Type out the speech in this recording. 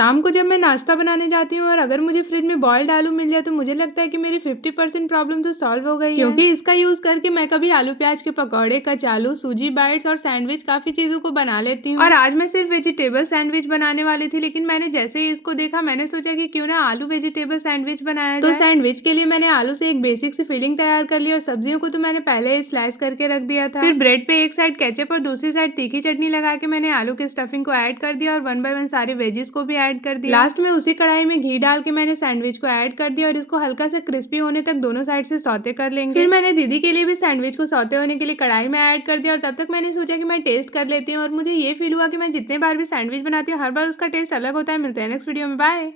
शाम को जब मैं नाश्ता बनाने जाती हूँ और अगर मुझे फ्रिज में बॉइल्ड आलू मिल जाए तो मुझे लगता है कि मेरी 50% प्रॉब्लम तो सॉल्व हो गई है, क्योंकि इसका यूज करके मैं कभी आलू प्याज के पकौड़े, कचालू, सूजी बाइट्स और सैंडविच काफी चीजों को बना लेती हूँ। और आज मैं सिर्फ वेजिटेबल सैंडविच बनाने वाली थी, लेकिन मैंने जैसे ही इसको देखा मैंने सोचा कि क्यों ना आलू वेजिटेबल सैंडविच बनाया जाए। तो सैंडविच के लिए मैंने आलू से एक बेसिक सी फिलिंग तैयार कर ली और सब्जियों को तो मैंने पहले ही स्लाइस करके रख दिया था। फिर ब्रेड पे एक साइड केचप और दूसरी साइड तीखी चटनी लगा के मैंने आलू के स्टफिंग को ऐड कर दिया और 1 बाय 1 सारे वेजिस को भी ऐड कर दिया। लास्ट में उसी कढ़ाई में घी डाल के मैंने सैंडविच को ऐड कर दिया और इसको हल्का सा क्रिस्पी होने तक दोनों साइड से सौते कर लेंगे। फिर मैंने दीदी के लिए भी सैंडविच को सौते होने के लिए कढ़ाई में ऐड कर दिया और तब तक मैंने सोचा कि मैं टेस्ट कर लेती हूँ और मुझे ये फील हुआ कि मैं जितने बार भी सैंडविच बनाती हूँ हर बार उसका टेस्ट अलग होता है। मिलते हैं नेक्स्ट वीडियो में, बाय।